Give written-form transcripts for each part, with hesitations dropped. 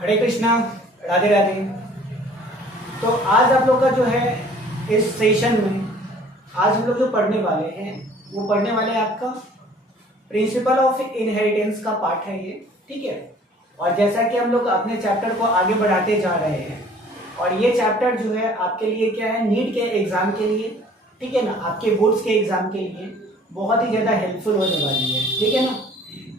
हरे कृष्णा, राधे राधे। तो आज आप लोग का जो है इस सेशन में आज हम लोग जो पढ़ने वाले हैं वो पढ़ने वाले हैं आपका प्रिंसिपल ऑफ इनहेरिटेंस का पार्ट है ये, ठीक है। और जैसा कि हम लोग अपने चैप्टर को आगे बढ़ाते जा रहे हैं और ये चैप्टर जो है आपके लिए क्या है, नीट के एग्जाम के लिए, ठीक है ना, आपके बोर्ड्स के एग्जाम के लिए बहुत ही ज़्यादा हेल्पफुल होने वाली है, ठीक है ना।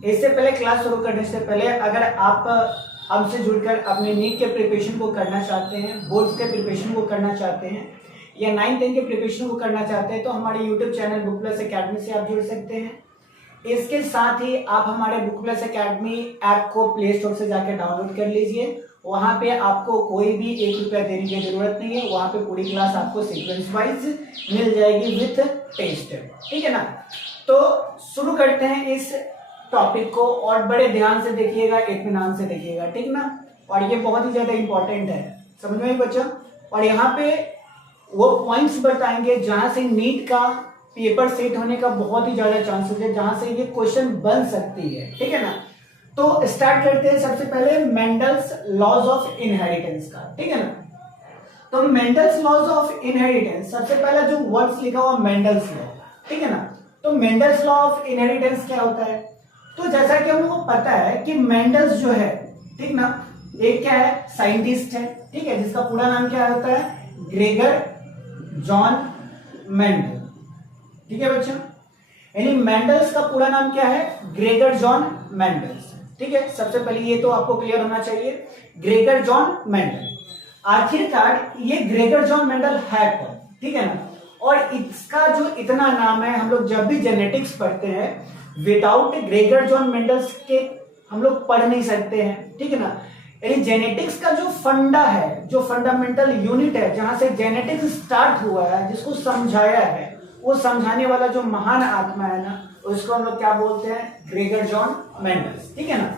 इससे पहले क्लास शुरू करने से पहले अगर आप हमसे जुड़कर अपने नीट के प्रिपरेशन को करना चाहते हैं, बोर्ड्स के प्रिपरेशन को करना चाहते हैं या 9-10 के प्रिपरेशन को करना चाहते हैं तो हमारे YouTube channel book plus academy से आप जुड़ सकते हैं। इसके साथ ही आप हमारे बुक प्लस अकेडमी ऐप को प्ले स्टोर से जाकर डाउनलोड कर लीजिए। वहाँ पे आपको कोई भी 1 रुपया देने की जरूरत नहीं है, वहाँ पे पूरी क्लास आपको सीक्वेंस वाइज मिल जाएगी विथ टेस्ट, ठीक है ना। तो शुरू करते हैं इस टॉपिक को और बड़े ध्यान से देखिएगा, इत्मीनान से देखिएगा, ठीक ना। और ये बहुत ही ज्यादा इंपॉर्टेंट है, समझ में बच्चों। और यहाँ पे वो पॉइंट्स बताएंगे जहां से नीट का पेपर सेट होने का बहुत ही ज्यादा चांसेस है, जहां से ये क्वेश्चन बन सकती है, ठीक है ना। तो स्टार्ट करते हैं सबसे पहले मेंडल्स लॉज ऑफ इनहेरिटेंस का, ठीक है ना। तो मेंडल्स लॉज ऑफ इनहेरिटेंस, सबसे पहला जो वर्ड्स लिखा हुआ मेंडल्स लॉ, ठीक है ना। तो मेंडल्स लॉ ऑफ इनहेरिटेंस क्या होता है? तो जैसा कि हम लोगों को पता है कि मेंडल्स जो है, ठीक ना, एक क्या है, साइंटिस्ट है, ठीक है, जिसका पूरा नाम क्या होता है, ग्रेगर जॉन मेंडल, ठीक है बच्चों। यानी मेंडल्स का पूरा नाम क्या है, ग्रेगर जॉन मेंडल्स, ठीक है। सबसे पहले ये तो आपको क्लियर होना चाहिए, ग्रेगर जॉन मेंडल। आखिरकार ये ग्रेगर जॉन मेंडल है कौन, ठीक है ना। और इसका जो इतना नाम है, हम लोग जब भी जेनेटिक्स पढ़ते हैं विदाउट ग्रेगर जॉन मेंडल्स के हम लोग पढ़ नहीं सकते हैं, ठीक है ना। यानी जेनेटिक्स का जो फंडा है, जो फंडामेंटल यूनिट है, जहां से जेनेटिक्स स्टार्ट हुआ है, जिसको समझाया है, वो समझाने वाला जो महान आत्मा है ना, उसको हम लोग क्या बोलते हैं, ग्रेगर जॉन मेंडल्स, ठीक है ना।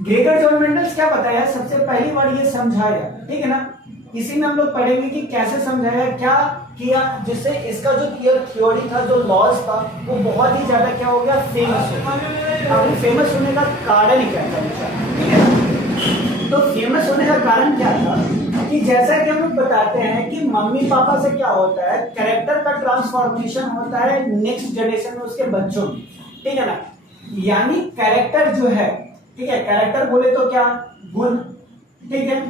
ग्रेगर जॉन मेंडल्स क्या बताया, सबसे पहली बार ये समझाया, ठीक है ना। इसी में हम लोग पढ़ेंगे कि कैसे समझाया, क्या किया, जिससे इसका जो थ्योरी था, जो लॉज था, वो बहुत ही ज्यादा क्या हो गया, फेमस हो गया। अब फेमस होने का कारण क्या था, ठीक है ना। तो फेमस होने का कारण क्या था कि जैसा कि हम लोग बताते हैं कि मम्मी पापा से क्या होता है, कैरेक्टर का ट्रांसफॉर्मेशन होता है नेक्स्ट जनरेशन में उसके बच्चों में, ठीक है ना। यानी कैरेक्टर जो है, ठीक है, कैरेक्टर बोले तो क्या, गुण, ठीक है।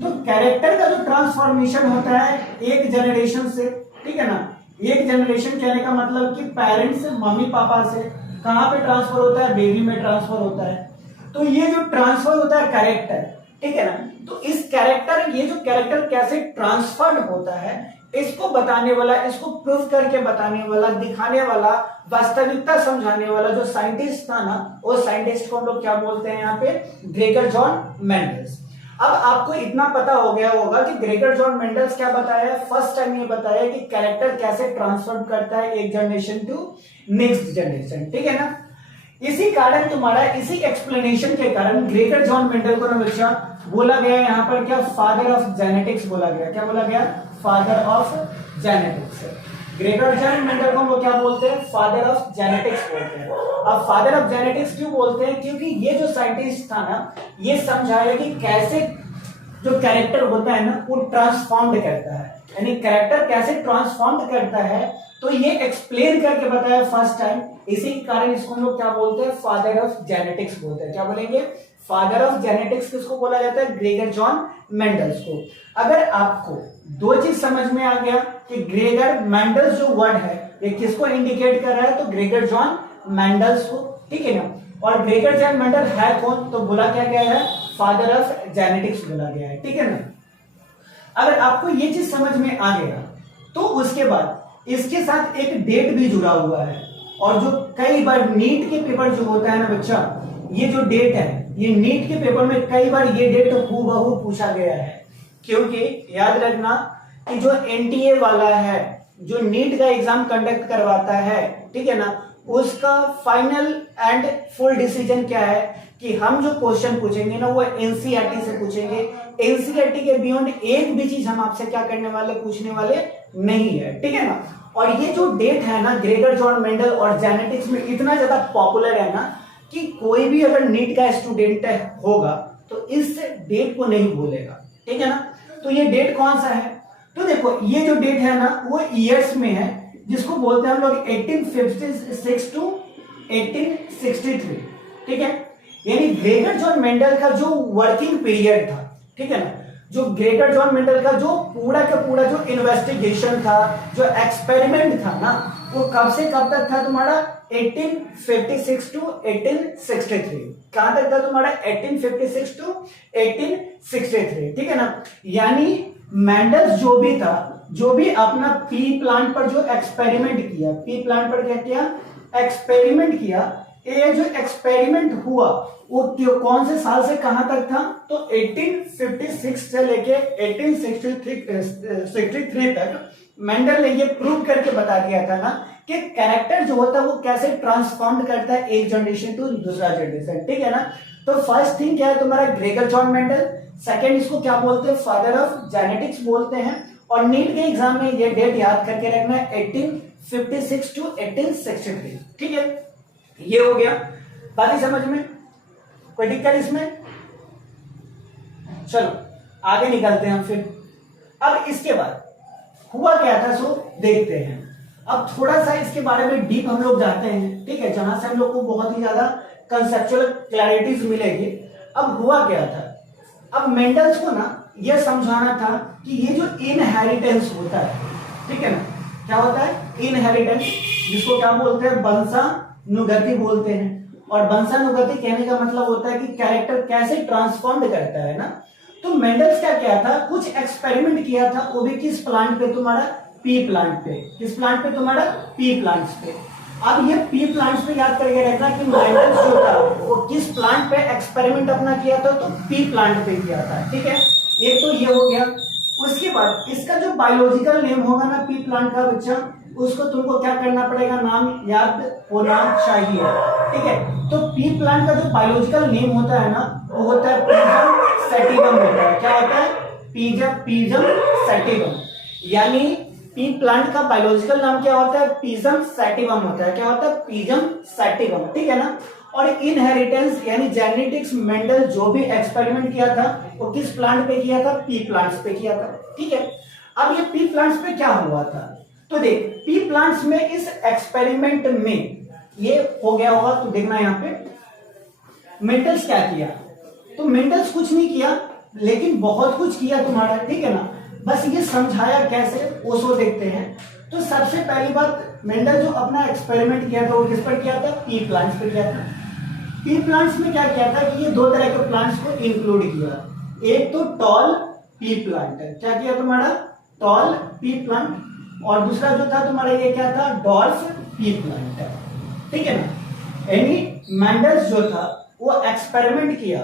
तो कैरेक्टर का जो ट्रांसफॉर्मेशन होता है एक जनरेशन से, ठीक है ना। एक जनरेशन कहने का मतलब कि पेरेंट्स से, मम्मी पापा से कहां पे ट्रांसफर होता है, बेबी में ट्रांसफर होता है। तो ये जो ट्रांसफर होता है कैरेक्टर, ठीक है ना, तो इस कैरेक्टर, ये जो कैरेक्टर कैसे ट्रांसफर्ड होता है, इसको बताने वाला, इसको प्रूव करके बताने वाला, दिखाने वाला, वास्तविकता समझाने वाला जो साइंटिस्ट था ना, वो साइंटिस्ट को हम लोग क्या बोलते हैं यहाँ पे, ग्रेगर जॉन मेंडल्स। अब आपको इतना पता हो गया होगा कि ग्रेगर जॉन मेंडल्स क्या बताया, फर्स्ट टाइम ये बताया कि कैरेक्टर कैसे ट्रांसफर करता है एक जनरेशन टू नेक्स्ट जनरेशन, ठीक है ना। इसी कारण तुम्हारा, इसी एक्सप्लेनेशन के कारण ग्रेगर जॉन मेंडल को ना बच्चा बोला गया यहाँ पर क्या, फादर ऑफ जेनेटिक्स बोला गया। क्या बोला गया, father of genetics. Gregor John Mendel को वो क्या बोलते हैं, फादर ऑफ जेनेटिक्स बोलते हैं। अब फादर ऑफ जेनेटिक्स क्यों बोलते हैं, क्योंकि ये जो साइंटिस्ट था ना, ये समझाया कि कैसे जो कैरेक्टर होता है ना, वो ट्रांसफॉर्म्ड करता है, यानी कैरेक्टर कैसे ट्रांसफॉर्म्ड करता है, तो ये एक्सप्लेन करके बताया फर्स्ट टाइम। इसी कारण इसको हम लोग क्या बोलते हैं, फादर ऑफ जेनेटिक्स बोलते हैं। क्या बोलेंगे, फादर ऑफ जेनेटिक्स किसको बोला जाता है, ग्रेगर जॉन मेंडल्स को। अगर आपको दो चीज समझ में आ गया कि ग्रेगर मेंडल्स जो वर्ड है ये किसको इंडिकेट कर रहा है, तो ग्रेगर जॉन मेंडल्स को, ठीक है ना। और ग्रेगर जॉन मेंडल है कौन, तो बोला क्या गया है, फादर ऑफ जेनेटिक्स बोला गया है, ठीक है ना। अगर आपको ये चीज समझ में आ गया तो उसके बाद इसके साथ एक डेट भी जुड़ा हुआ है। और जो कई बार नीट के पेपर जो होता है ना बच्चा, ये जो डेट है, ये नीट के पेपर में कई बार ये डेट हूबहू पूछा गया है। क्योंकि याद रखना कि जो एनटीए वाला है, जो नीट का एग्जाम कंडक्ट करवाता है, ठीक है ना, उसका फाइनल एंड फुल डिसीजन क्या है कि हम जो क्वेश्चन पूछेंगे ना, वो एनसीईआरटी से पूछेंगे। एनसीईआरटी के बियॉन्ड एक भी चीज हम आपसे क्या करने वाले, पूछने वाले नहीं है, ठीक है ना। और ये जो डेट है ना, ग्रेगर जॉन मेंडल और जेनेटिक्स में इतना ज्यादा पॉपुलर है ना कि कोई भी अगर नीट का स्टूडेंट होगा तो इस डेट को नहीं भूलेगा, ठीक है ना। तो ये डेट कौन सा है, तो देखो ये जो डेट है ना वो ईयर्स में है, जिसको बोलते हैं हम लोग 1856 टू 1863, ठीक है। यानी ग्रेगर जॉन मेंडल का जो वर्किंग पीरियड था, ठीक है ना, जो ग्रेगर जॉन मेंडल का जो पूरा का पूरा जो इन्वेस्टिगेशन था, जो एक्सपेरिमेंट था ना, वो कब से कब तक था तुम्हारा 1856 टू 1863। कहां तक था तुम्हारा 1856 टू 1863, ठीक है ना। यानी मेंडल जो भी था, जो भी अपना पी प्लांट पर जो एक्सपेरिमेंट किया, पी प्लांट पर क्या किया, एक्सपेरिमेंट किया, ये जो एक्सपेरिमेंट हुआ वो कौन से साल से कहां तक था, तो 1856 से लेके 1863 तक मेंडल ने ये प्रूव करके बता दिया था ना कि कैरेक्टर जो होता है वो कैसे ट्रांसफॉर्म करता है एक जनरेशन टू दूसरा जनरेशन, ठीक है ना। तो फर्स्ट थिंग क्या है तुम्हारा, ग्रेगर जॉन मेंडल। सेकेंड, इसको क्या बोलते हैं, फादर ऑफ जेनेटिक्स बोलते हैं। और नीट के एग्जाम में ये डेट याद करके रखना है 1856 टू 1863, ठीक है। ये हो गया, बात ही समझ में, कोई दिक्कत इसमें। चलो आगे निकलते हैं हम फिर। अब इसके बाद हुआ क्या था सो देखते हैं। अब थोड़ा सा इसके बारे में डीप हम लोग जाते हैं, ठीक है, जहां से हम लोग को बहुत ही ज्यादा कंसेप्चुअल क्लैरिटीज मिलेगी। अब हुआ क्या था, अब मेंडल्स को ना यह समझाना था कि ये जो इनहेरिटेंस होता है, ठीक है ना, क्या होता है इनहेरिटेंस, जिसको क्या बोलते हैं, वंशानुगति बोलते हैं। और वंशानुगति कहने का मतलब होता है कि कैरेक्टर कैसे ट्रांसफॉर्म करता है ना। तो मेंडल्स क्या किया था, कुछ एक्सपेरिमेंट किया था, वो भी किस प्लांट पे, तुम्हारा पी प्लांट पे। किस प्लांट पे, तुम्हारा पी प्लांट्स पे। अब ये पी प्लांट्स पे याद करके रखना कि मेंडल्स जो था वो किस प्लांट पे एक्सपेरिमेंट अपना किया था, तो पी प्लांट पे किया था, ठीक है। एक तो ये हो गया। उसके बाद इसका जो बायोलॉजिकल नेम होगा ना पी प्लांट का बच्चा, उसको तुमको क्या करना पड़ेगा, नाम याद होना चाहिए, ठीक है। तो पी प्लांट का जो बायोलॉजिकल नेम होता है ना वो होता है पीजम सैटिवम होता है। क्या होता है, पीजम सैटिवम। यानी पी प्लांट का बायोलॉजिकल नाम क्या होता है, पीजम सैटिवम होता है। क्या होता है, पीजम सैटिवम, ठीक है ना। और इनहेरिटेंस यानी जेनेटिक्स, मेंडल जो भी एक्सपेरिमेंट किया था वो किस प्लांट पे किया था, पी प्लांट्स पे किया था, ठीक है। अब ये पी प्लांट्स पे क्या हुआ था, तो देख पी प्लांट्स में इस एक्सपेरिमेंट में ये हो गया होगा, तो देखना यहाँ पे मेंडल्स क्या किया, तो मेंडल्स कुछ नहीं किया लेकिन बहुत कुछ किया तुम्हारा, ठीक है ना। बस ये समझाया कैसे वो देखते हैं। तो सबसे पहली बात, मेंडल जो अपना एक्सपेरिमेंट किया था वो किस पर किया था, पी प्लांट्स पर किया था। पी प्लांट्स में क्या किया था कि ये दो तरह के प्लांट्स को इंक्लूड किया। एक तो टॉल पी प्लांट, क्या किया तुम्हारा, टॉल पी प्लांट। और दूसरा जो था तुम्हारा ये क्या था, डॉर्फ पी प्लांट, ठीक है ना। यानी मेंडल्स जो था वो एक्सपेरिमेंट किया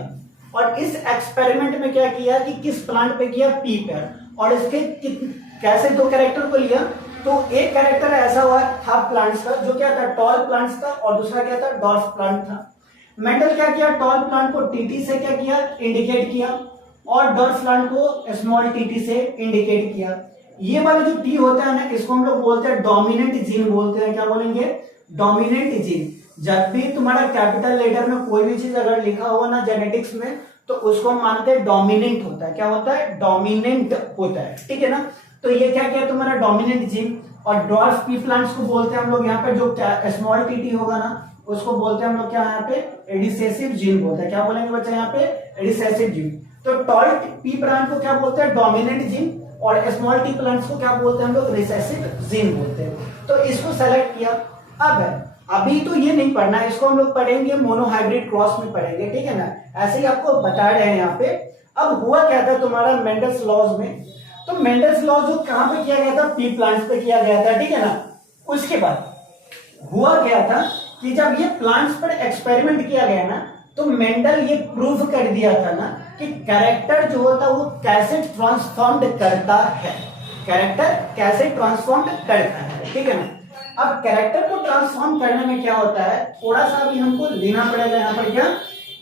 और इस एक्सपेरिमेंट में क्या किया कि किस प्लांट पे किया, पी पर। और इसके कैसे दो कैरेक्टर को लिया, तो एक कैरेक्टर ऐसा हुआ था प्लांट्स का जो क्या था, टॉल प्लांट्स का, और दूसरा क्या था, डॉर्फ प्लांट था। मेंडल क्या किया, टॉल प्लांट को टीटी से क्या किया, इंडिकेट किया, और डॉर्फ प्लांट को स्मॉल टीटी से इंडिकेट किया। ये वाला जो टी होता है ना, इसको हम लोग बोलते हैं डोमिनेंट जीन बोलते हैं। क्या बोलेंगे, डोमिनेंट जीन। जब भी तुम्हारा कैपिटल लेटर में कोई भी चीज अगर लिखा हुआ ना जेनेटिक्स में, तो उसको हम मानते हैं डोमिनेंट होता है। क्या होता है, डोमिनेंट होता है, ठीक है ना। तो ये क्या किया तुम्हारा, डोमिनेंट जीन। और डॉर्फ पी प्लांट्स को बोलते हैं हम लोग यहाँ पे, जो स्मॉल टीटी होगा ना उसको बोलते हैं हम लोग क्या, यहाँ पे रिसेसिव जीन बोलते हैं। क्या बोलेंगे बच्चा, यहाँ पे रिसेसिव जीन। तो टॉल पी प्लांट को क्या बोलते हैं, डोमिनेंट जीन, और स्मॉल टी प्लांट्स को क्या बोलते हैं हम लोग, रिसेसिव जीन बोलते हैं। तो इसको सेलेक्ट किया। अब अभी तो ये नहीं पढ़ना है, इसको हम लोग पढ़ेंगे मोनोहाइब्रिड क्रॉस में पढ़ेंगे, ठीक है ना। ऐसे ही आपको बता रहे हैं यहाँ पे। अब हुआ क्या था तुम्हारा मेंडल्स लॉज में, तो मेंडल्स लॉज जो कहां पे किया गया था, पी प्लांट्स पे किया गया था, ठीक है ना। उसके बाद हुआ क्या था कि जब ये प्लांट्स पर एक्सपेरिमेंट किया गया ना, तो मेंडल ये प्रूव कर दिया था ना कि कैरेक्टर जो होता है वो कैसे ट्रांसफॉर्म्ड करता है, कैरेक्टर कैसे ट्रांसफॉर्म्ड करता है, ठीक है ना। अब कैरेक्टर को ट्रांसफॉर्म करने में क्या होता है, थोड़ा सा भी हमको लेना पड़ेगा यहाँ पर, क्या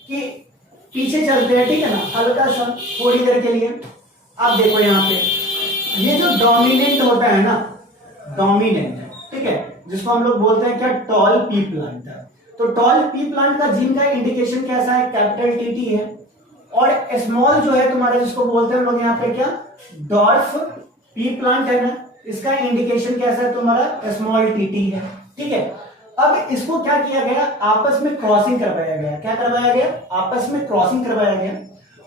कि पीछे चलते हैं, ठीक है ना, हल्का सा थोड़ी देर के लिए। अब देखो यहाँ पे ये जो डोमिनेंट होता है ना, डोमिनेंट, ठीक है, जिसको हम लोग बोलते हैं क्या, टॉल पी प्लांट। तो टॉल पी प्लांट का जीन का इंडिकेशन कैसा है, कैपिटल टीटी है। और स्मॉल जो है तुम्हारा जिसको बोलते हैं हम लोग यहाँ पे क्या, डॉर्फ पी प्लांट है ना, इसका इंडिकेशन कैसा है तुम्हारा, स्मॉल टीटी है। ठीक है, अब इसको क्या किया गया, आपस में क्रॉसिंग करवाया गया। क्या करवाया गया, आपस में क्रॉसिंग करवाया गया।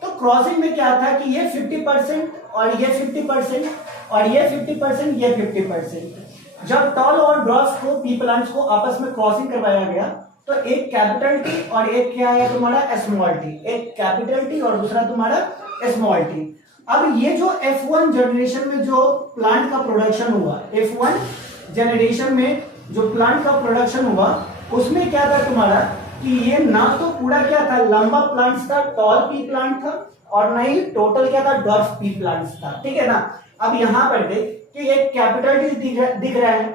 तो क्रॉसिंग में क्या था कि ये 50% और ये 50% और ये 50%, ये 50%। जब टॉल और ड्वार्फ को पी प्लांट्स को आपस में क्रॉसिंग करवाया गया तो एक कैपिटल टी और एक क्या है तुम्हारा स्मॉल टी, एक कैपिटल टी और दूसरा तुम्हारा स्मॉल टी। अब ये जो F1 जनरेशन में जो प्लांट का प्रोडक्शन हुआ, F1 जनरेशन में जो प्लांट का प्रोडक्शन हुआ उसमें क्या था तुम्हारा कि ये ना तो पूरा क्या था लंबा प्लांट्स था, टॉल पी प्लांट था, और ना ही टोटल क्या था ड्वार्फ पी प्लांट्स था। ठीक है ना। अब यहां पर देख कि एक कैपिटल टी दिख रहा है,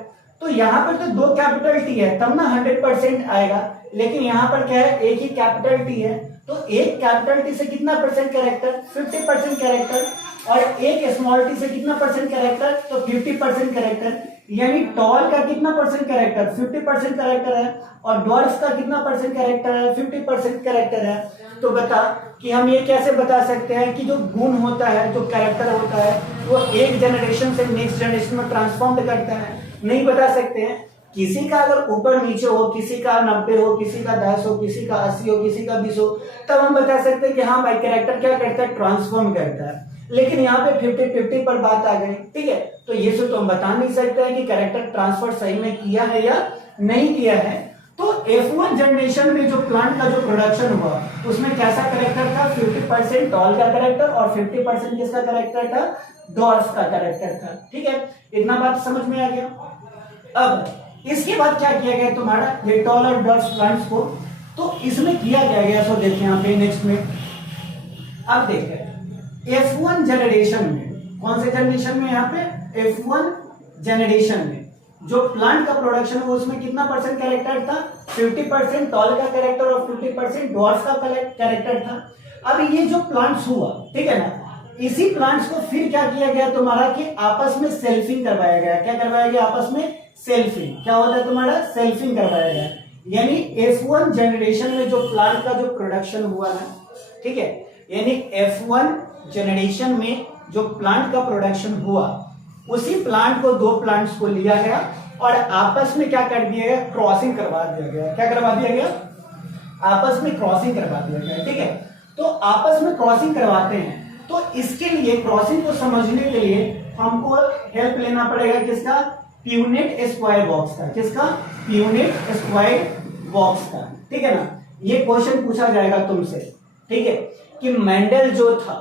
तो यहां पर तो दो कैपिटल टी है तब ना 100% आएगा, लेकिन यहां पर क्या है, एक ही कैपिटल टी है। तो एक कैपिटल टी से कितना परसेंट कैरेक्टर, 50% कैरेक्टर, और एक स्मॉल टी से कितना परसेंट कैरेक्टर, तो 50% कैरेक्टर। यानी टॉल का कितना परसेंट कैरेक्टर, 50% कैरेक्टर है, और ड्वार्फ का कितना परसेंट कैरेक्टर है, 50% कैरेक्टर है। तो बता कि हम ये कैसे बता सकते हैं कि जो गुण होता है, जो कैरेक्टर होता है, वो एक जनरेशन से नेक्स्ट जनरेशन में ट्रांसफॉर्म करता है? नहीं बता सकते हैं। किसी का अगर ऊपर नीचे हो, किसी का 90 हो, किसी का 10 हो, किसी का 80 हो, किसी का 20 हो, तब हम बता सकते हैं कि हाँ भाई कैरेक्टर क्या करता है, ट्रांसफॉर्म करता है। लेकिन यहाँ पे 50-50 पर बात आ गई। ठीक है, तो ये तो हम बता नहीं सकते हैं कि कैरेक्टर ट्रांसफर सही में किया है या नहीं किया है। तो F1 जनरेशन में जो प्लांट का जो प्रोडक्शन हुआ उसमें कैसा कैरेक्टर था, 50% टॉल का कैरेक्टर और 50% किसका कैरेक्टर था, ड्वार्फ का कैरेक्टर था। ठीक है, इतना बात समझ में आ गया। अब इसके बाद क्या किया गया तुम्हारा, ये टॉल और ड्वार्फ प्लांट्स को, तो इसमें किया गया सो देखिए यहाँ पे नेक्स्ट में। अब देखिए F1 जनरेशन में, कौन से जनरेशन में, यहाँ पे F1 जनरेशन में जो प्लांट का प्रोडक्शन हुआ उसमें कितना परसेंट कैरेक्टर था, 50% टॉल का कैरेक्टर और 50% ड्वार्फ का कैरेक्टर था। अब ये जो प्लांट्स हुआ, ठीक है ना, इसी प्लांट्स को फिर क्या किया गया तुम्हारा कि आपस में सेल्फिंग करवाया गया। क्या करवाया गया, आपस में सेल्फिंग। क्या होता है तुम्हारा, सेल्फिंग करवाया गया। यानी F1 जनरेशन में जो प्लांट का जो प्रोडक्शन हुआ ना, ठीक है, यानी F1 जनरेशन में जो प्लांट का प्रोडक्शन हुआ उसी प्लांट को, दो प्लांट्स को लिया गया और आपस में क्या कर दिया गया, क्रॉसिंग करवा दिया गया। क्या करवा दिया गया, आपस में क्रॉसिंग करवा दिया गया। ठीक है, तो आपस में क्रॉसिंग करवाते हैं तो इसके लिए, क्रॉसिंग को समझने के लिए हमको हेल्प लेना पड़ेगा किसका, प्यूनेट स्क्वायर बॉक्स का। किसका, प्यूनेट स्क्वायर बॉक्स का। ठीक है ना, ये क्वेश्चन पूछा जाएगा तुमसे। ठीक है, कि मेंडल जो था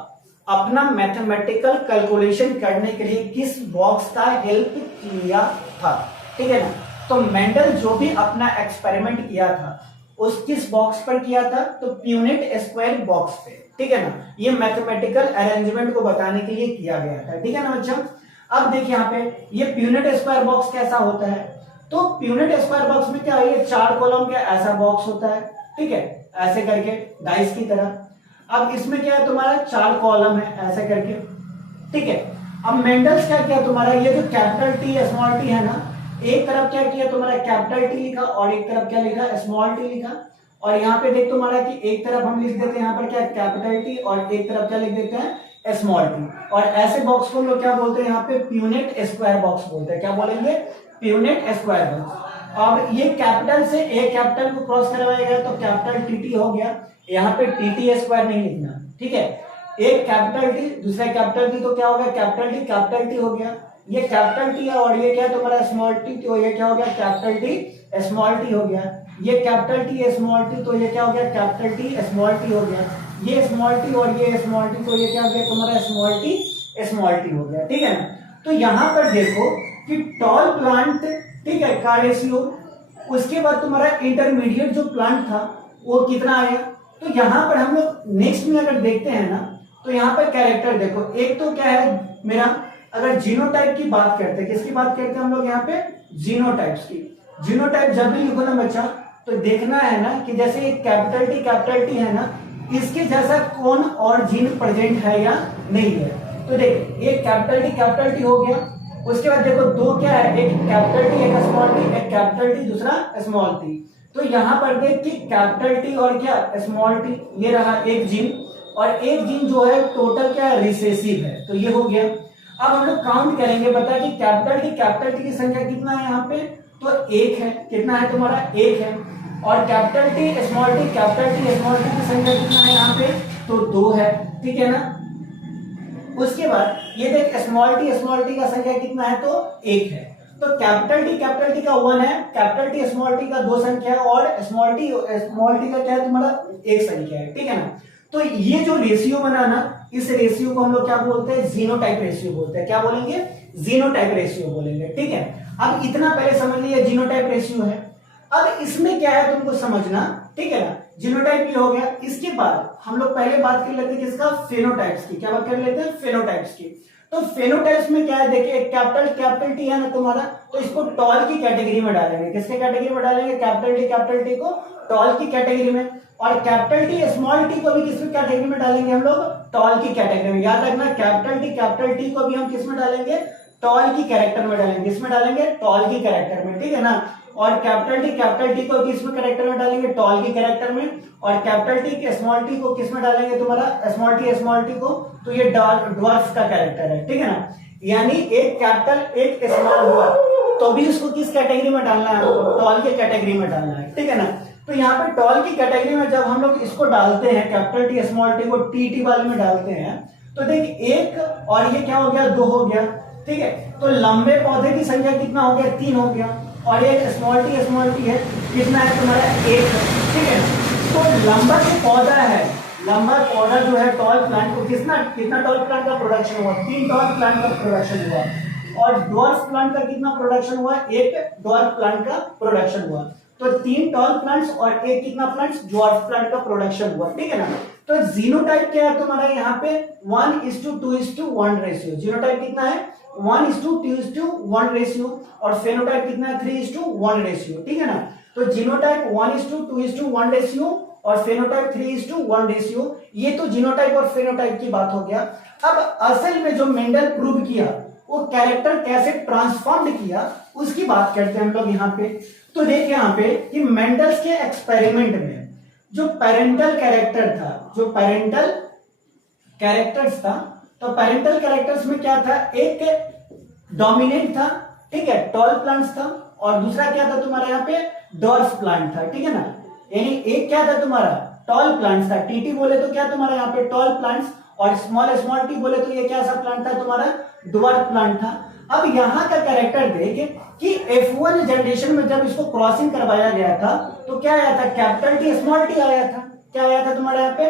अपना मैथमेटिकल कैलकुलेशन करने के लिए किस बॉक्स का हेल्प किया था। ठीक है ना, तो मेंडल जो भी अपना एक्सपेरिमेंट किया था उस किस बॉक्स पर किया था, तो प्यूनेट स्क्वायर बॉक्स पे। ठीक है ना, ये मैथमेटिकल अरेंजमेंट को बताने के लिए किया गया था। ठीक है ना बच्चों। अब देखिए यहाँ पे ये प्यूनेट स्क्वायर बॉक्स कैसा होता है, तो प्यूनेट स्क्वायर बॉक्स में क्या है, ये 4 कॉलम का ऐसा बॉक्स होता है। ठीक है, ऐसे करके डाइस की तरह। अब इसमें क्या है तुम्हारा, 4 कॉलम है ऐसे करके। ठीक है, अब मेंडल्स क्या किया तुम्हारा, ये जो कैपिटल टी स्मॉल टी है ना, एक तरफ क्या किया तुम्हारा कैपिटल टी लिखा और एक तरफ क्या लिखा, स्मॉल टी लिखा। और यहाँ पे देख तुम्हारा कि एक तरफ हम लिख देते हैं यहाँ पर क्या, कैपिटल टी, और एक तरफ क्या लिख देते हैं, स्मॉल टी। और ऐसे बॉक्स को हम लोग क्या बोलते हैं, यहाँ पे प्यूनेट स्क्वायर बॉक्स बोलते हैं। क्या बोलेंगे, प्यूनेट स्क्वायर बॉक्स। अब ये कैपिटल से ए कैपिटल को क्रॉस करवाया गया तो कैपिटल टी हो गया। यहाँ पे टी स्क्वायर नहीं लिखना। ठीक है, एक कैपिटल टी दूसरा कैपिटल टी, तो क्या हो गया, कैपिटल टी हो गया। ये कैपिटल टी है और ये क्या तुम्हारा स्मॉल टी, तो ये क्या हो गया, कैपिटल टी स्मॉल टी हो गया। ये कैपिटल टी स्मॉल टी, तो ये क्या हो गया, कैपिटल टी स्मॉल टी हो गया। ये स्मॉल टी और ये स्मॉल टी, तो ये क्या हो गया तुम्हारा, स्मॉल टी हो गया। ठीक है ना, तो यहाँ पर देखो कि टॉल प्लांट, ठीक है, का रेशियो, उसके बाद तुम्हारा इंटरमीडिएट जो प्लांट था वो कितना आया। तो यहाँ पर हम लोग नेक्स्ट में अगर देखते हैं ना, तो यहाँ पर कैरेक्टर देखो, एक तो क्या है मेरा, अगर जीनोटाइप की बात करते हैं, किसकी बात करते हैं हम लोग यहाँ पे, जीनोटाइप्स की। जीनोटाइप जब भी लिखो ना बच्चा, तो देखना है ना कि जैसे एक कैपिटल टी है ना, इसके जैसा कौन और जीन प्रेजेंट है या नहीं है। तो देख, एक कैपिटल टी हो गया, उसके बाद देखो दो क्या है, एक कैपिटल टी एक स्मॉल टी, एक कैपिटल टी दूसरा स्मॉल टी। तो यहाँ पर देख कि कैपिटल टी और क्या, स्मॉल टी, ये रहा एक जीन, और एक जीन जो है टोटल क्या रिसेसिव है। तो ये हो गया। अब हम लोग काउंट करेंगे, बता कि कैपिटल टी की संख्या कितना है यहाँ पे, तो एक है। कितना है तुम्हारा, एक है। और कैपिटल टी स्मॉल टी की संख्या कितना है यहाँ पे, तो 2 है। ठीक है ना। उसके बाद ये देख स्मॉल टी का संख्या कितना है, तो 1 है। तो कैपिटल टी का 1 है, कैपिटल टी स्मॉल टी का 2 संख्या है, और स्मॉल टी का क्या है तुम्हारा 1 संख्या है। ठीक है ना। तो ये जो रेशियो बना ना, इस रेशियो को हम लोग क्या बोलते हैं, जीनोटाइप रेशियो बोलते हैं। क्या बोलेंगे, जीनोटाइप रेशियो बोलेंगे। ठीक है। अब इतना पहले समझ लिया जीनोटाइप रेशियो है। अब इसमें क्या है तुमको समझना, ठीक है ना। जीनोटाइप ये हो गया। इसके बाद हम लोग पहले बात कर लेते हैं किसका, फेनोटाइप्स की। क्या बात कर लेते हैं, फेनोटाइप्स की। तो फेनोटाइप्स में क्या है, देखिए कैपिटल टी है ना तुम्हारा, तो इसको टॉल की कैटेगरी में डालेंगे। किसके कैटेगरी में डालेंगे, कैपिटल टी को टॉल की कैटेगरी में। और कैपिटल टी स्मॉल टी को भी किस कैटेगरी में डालेंगे हम लोग, टॉल की कैटेगरी में। याद रखना कैपिटल टी को भी हम किस में डालेंगे, टॉल की कैरेक्टर में डालेंगे। किसमें डालेंगे, टॉल की कैरेक्टर में। ठीक है ना। और कैपिटल टी को किस में कैरेक्टर में डालेंगे, टॉल की कैरेक्टर में। और कैपिटल टी के स्मॉल टी को किस में डालेंगे तुम्हारा, स्मॉल टी को, तो ये ड्वार्फ का कैरेक्टर है। ठीक है ना। यानी एक कैपिटल एक स्मॉल हुआ तो भी उसको किस कैटेगरी में डालना है, टॉल की कैटेगरी में डालना है। ठीक है ना। तो यहाँ पे टॉल की कैटेगरी में जब हम लोग इसको डालते हैं, कैपिटल टी स्मॉल टी को टी वाले में डालते हैं, तो देखिए 1 और ये क्या हो गया, 2 हो गया। ठीक है। तो लंबे पौधे की संख्या कितना हो गया, 3 हो गया। और एक स्मॉल टी है, कितना है तुम्हारा, 1 है। ठीक है। तो लंबा जो पौधा है, लंबा पौधा जो है टॉल प्लांट को कितना टॉल प्लांट का प्रोडक्शन हुआ, 3 टॉल प्लांट का प्रोडक्शन हुआ। और ड्वार्फ प्लांट का कितना प्रोडक्शन हुआ, 1 ड्वार्फ प्लांट का प्रोडक्शन हुआ। तो 3 टॉल प्लांट्स और 1 कितना प्लांट्स, ड्वार्फ प्लांट का प्रोडक्शन हुआ। ठीक है ना। तो जीनोटाइप क्या है तुम्हारा यहाँ पे, 1:2:1 रेशियो। जीनोटाइप कितना है, 1:2:1 रेशियो। और फेनोटाइप कितना है, 3:1 रेशियो। ठीक है ना। तो जीनोटाइप 1:2:1 रेशियो और फेनोटाइप 3:1 रेशियो। ये तो जीनोटाइप और फेनोटाइप की बात हो गया। अब असल में जो मेंडल प्रूव किया, वो कैरेक्टर कैसे ट्रांसफॉर्म किया, उसकी बात करते हैं हम लोग यहाँ पे। तो देखिए यहाँ पे कि मेंडल्स के एक्सपेरिमेंट में जो पेरेंटल कैरेक्टर था, जो पेरेंटल कैरेक्टर्स था, तो पेरेंटल कैरेक्टर्स में क्या था, एक डोमिनेंट था, ठीक है, टॉल प्लांट्स था, और दूसरा क्या था तुम्हारा यहाँ पे, डॉर्फ प्लांट था। ठीक है ना। यानी एक क्या था तुम्हारा, टॉल प्लांट्स था। टीटी बोले तो क्या तुम्हारा यहाँ पे टॉल प्लांट्स, और स्मॉल टी बोले तो ये क्या सा प्लांट था तुम्हारा, ड्वार्फ प्लांट था। अब यहाँ का कैरेक्टर देख कि F1 जनरेशन में जब इसको क्रॉसिंग करवाया गया था, तो क्या आया था, कैपिटल टी स्मॉल टी आया था। क्या आया था तुम्हारा यहाँ पे,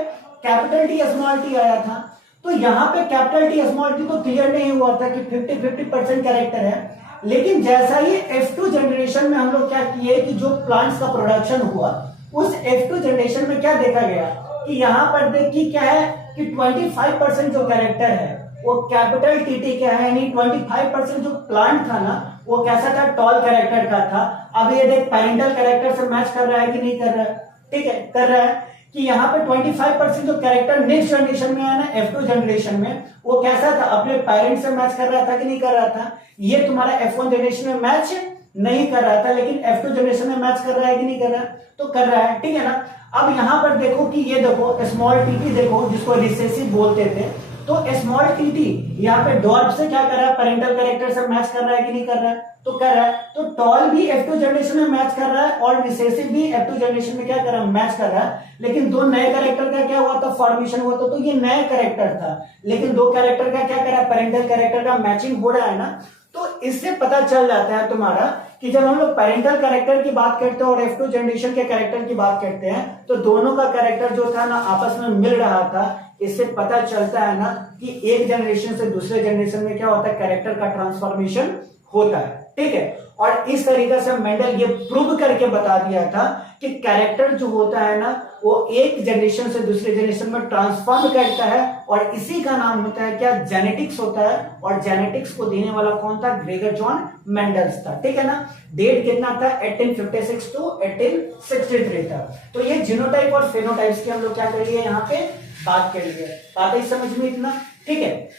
कैपिटल टी स्मॉल टी आया था। तो यहाँ पे कैपिटल टी स्मॉल टी तो क्लियर नहीं हुआ था कि 50-50% कैरेक्टर है। लेकिन जैसा ही F2 जनरेशन में हम लोग क्या किए कि जो प्लांट्स का प्रोडक्शन हुआ, उस F2 जनरेशन में क्या देखा गया कि यहाँ पर देखिए क्या है कि 25% जो कैरेक्टर है वो कैपिटल टीटी क्या है, यानी 25% जो प्लांट था ना वो कैसा था, टॉल कैरेक्टर का था। अब ये देख पेरेंटल कैरेक्टर से मैच कर रहा है कि नहीं कर रहा है, ठीक है कर रहा है कि यहाँ पे 25% जो कैरेक्टर नेक्स्ट जनरेशन में आया ना, F2 जनरेशन में, वो कैसा था, अपने पेरेंट से मैच कर रहा था कि नहीं कर रहा था। ये तुम्हारा F1 जनरेशन में मैच नहीं कर रहा था, लेकिन F2 जनरेशन में मैच कर रहा है कि नहीं कर रहा है, तो कर रहा है। ठीक है ना। अब यहाँ पर देखो कि ये देखो स्मॉल टीटी देखो, जिसको रिसेसिव बोलते थे, तो स्मॉल टीटी यहाँ पे डॉर्फ से क्या कर रहा है, पेरेंटल कैरेक्टर से मैच कर रहा है कि नहीं कर रहा है, तो कर रहा है। तो टॉल भी F2 जनरेशन में मैच कर रहा है और रिसेसिव भी F2 जनरेशन में क्या कर रहा है, मैच कर रहा है। लेकिन दो नए कैरेक्टर का क्या हुआ था, फॉर्मेशन हुआ था, तो ये नया कैरेक्टर था, लेकिन दो कैरेक्टर का क्या कर रहा है, पेरेंटल कैरेक्टर का मैचिंग हो रहा है ना। तो इससे पता चल जाता है तुम्हारा कि जब हम लोग पेरेंटल कैरेक्टर की बात करते हैं और F2 जनरेशन के कैरेक्टर की बात करते हैं, तो दोनों का कैरेक्टर जो था ना आपस में मिल रहा था। इससे पता चलता है ना कि एक जनरेशन से दूसरे जनरेशन में क्या होता है, कैरेक्टर का ट्रांसफॉर्मेशन होता है। ठीक है। और इस तरीके से मेंडल ये प्रूव करके बता दिया था कि कैरेक्टर जो होता है ना वो एक जनरेशन से दूसरे जनरेशन में ट्रांसफॉर्म करता है, और इसी का नाम होता है क्या, जेनेटिक्स होता है। और जेनेटिक्स को देने वाला कौन था, ग्रेगर जॉन मेंडल्स था। ठीक है ना। डेट कितना था, 1856 टू 1863 था। तो ये जीनोटाइप और फेनोटाइप्स की हम लोग क्या कर लिए यहाँ पे बात कर लिए। बात है समझ में इतना, ठीक है।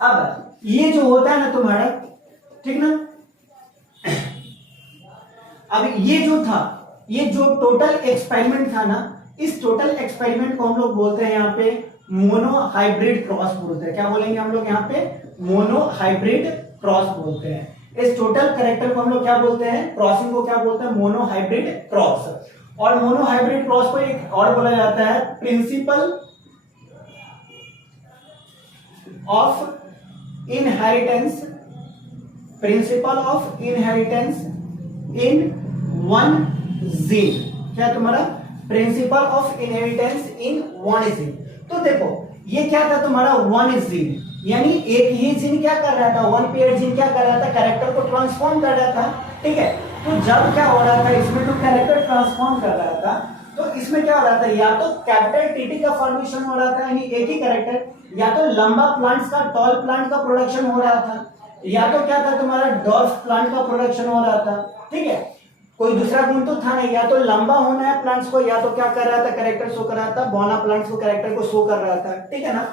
अब ये जो होता है ना तुम्हारा, ठीक ना, अब ये जो था, ये जो टोटल एक्सपेरिमेंट था ना, इस टोटल एक्सपेरिमेंट को हम लोग बोलते हैं यहाँ पे मोनोहाइब्रिड क्रॉस बोलते हैं। क्या बोलेंगे हम लोग यहाँ पे? मोनोहाइब्रिड क्रॉस बोलते हैं। इस टोटल कैरेक्टर को हम लोग क्या बोलते हैं? क्रॉसिंग को क्या बोलते हैं? Monohybrid cross. और मोनोहाइब्रिड क्रॉस को एक और बोला जाता है principle of inheritance, principle of inheritance in one gene. क्या तुम्हारा? Principle of inheritance in one gene. तो देखो ये क्या था तुम्हारा? वन जीन, यानी एक ही जीन क्या कर रहा था? वन पेयर जीन क्या कर रहा था? कैरेक्टर को ट्रांसफॉर्म कर रहा था। ठीक है, तो जब क्या हो रहा था इसमें, तो कैरेक्टर ट्रांसफॉर्म कर रहा था, तो इसमें क्या हो रहा था? या तो कैपिटल टीटी का फॉर्मेशन हो रहा था, यानी एक ही कैरेक्टर, या तो लंबा प्लांट्स का, टॉल प्लांट का प्रोडक्शन हो रहा था, या तो क्या था तुम्हारा? डॉर्फ प्लांट का प्रोडक्शन हो रहा था। ठीक है, कोई दूसरा गुण तो था नहीं, या तो लंबा होना है प्लांट्स को, या तो क्या कर रहा था? कैरेक्टर शो कर रहा था, बौना प्लांट्स को कैरेक्टर को शो कर रहा था। ठीक है ना?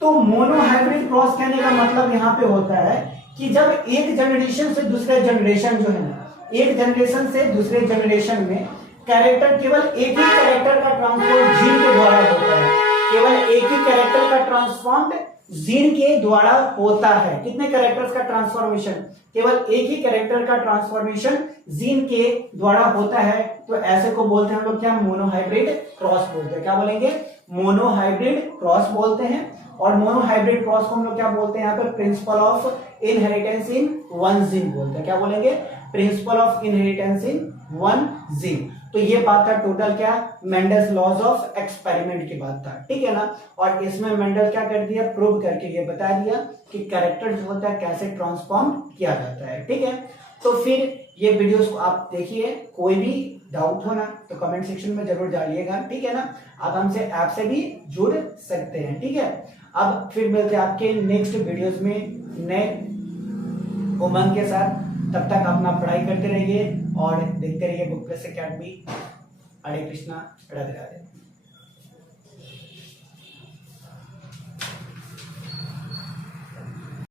तो मोनोहाइब्रिड क्रॉस कहने का मतलब यहाँ पे होता है कि जब एक जनरेशन से दूसरे जनरेशन जो है ना, एक जनरेशन से दूसरे जनरेशन में कैरेक्टर, केवल एक ही कैरेक्टर का ट्रांसफॉर्म जीन के द्वारा होता है, केवल एक ही कैरेक्टर का ट्रांसफॉर्म जीन के द्वारा होता है। कितने कैरेक्टर्स का ट्रांसफॉर्मेशन? केवल एक ही कैरेक्टर का ट्रांसफॉर्मेशन जीन के द्वारा होता है। तो ऐसे को बोलते हैं हम लोग क्या? मोनोहाइब्रिड क्रॉस बोलते हैं। क्या बोलेंगे? मोनोहाइब्रिड क्रॉस बोलते हैं। और मोनोहाइब्रिड क्रॉस को हम लोग क्या बोलते हैं यहाँ पर? Principle of inheritance in one gene बोलते हैं। क्या बोलेंगे? Principle of inheritance in one gene. तो ये बात था टोटल क्या? मेंडल्स लॉज ऑफ एक्सपेरिमेंट की बात था। ठीक है ना? और इसमें मेंडल क्या कर दिया? प्रूव करके ये बता दिया कि कैरेक्टर जो होता है कैसे ट्रांसफॉर्म किया जाता है। ठीक है, तो फिर ये वीडियोस को आप देखिए, कोई भी डाउट हो ना तो कमेंट सेक्शन में जरूर डालिएगा। ठीक है ना? आप हमसे ऐप से भी जुड़ सकते हैं। ठीक है, अब फिर मिलते हैं आपके नेक्स्ट वीडियोस में नए उमंग के साथ। तब तक अपना पढ़ाई करते रहिए और देखते रहिए बुक प्लस एकेडमी। हरे कृष्णा, राधे राधे।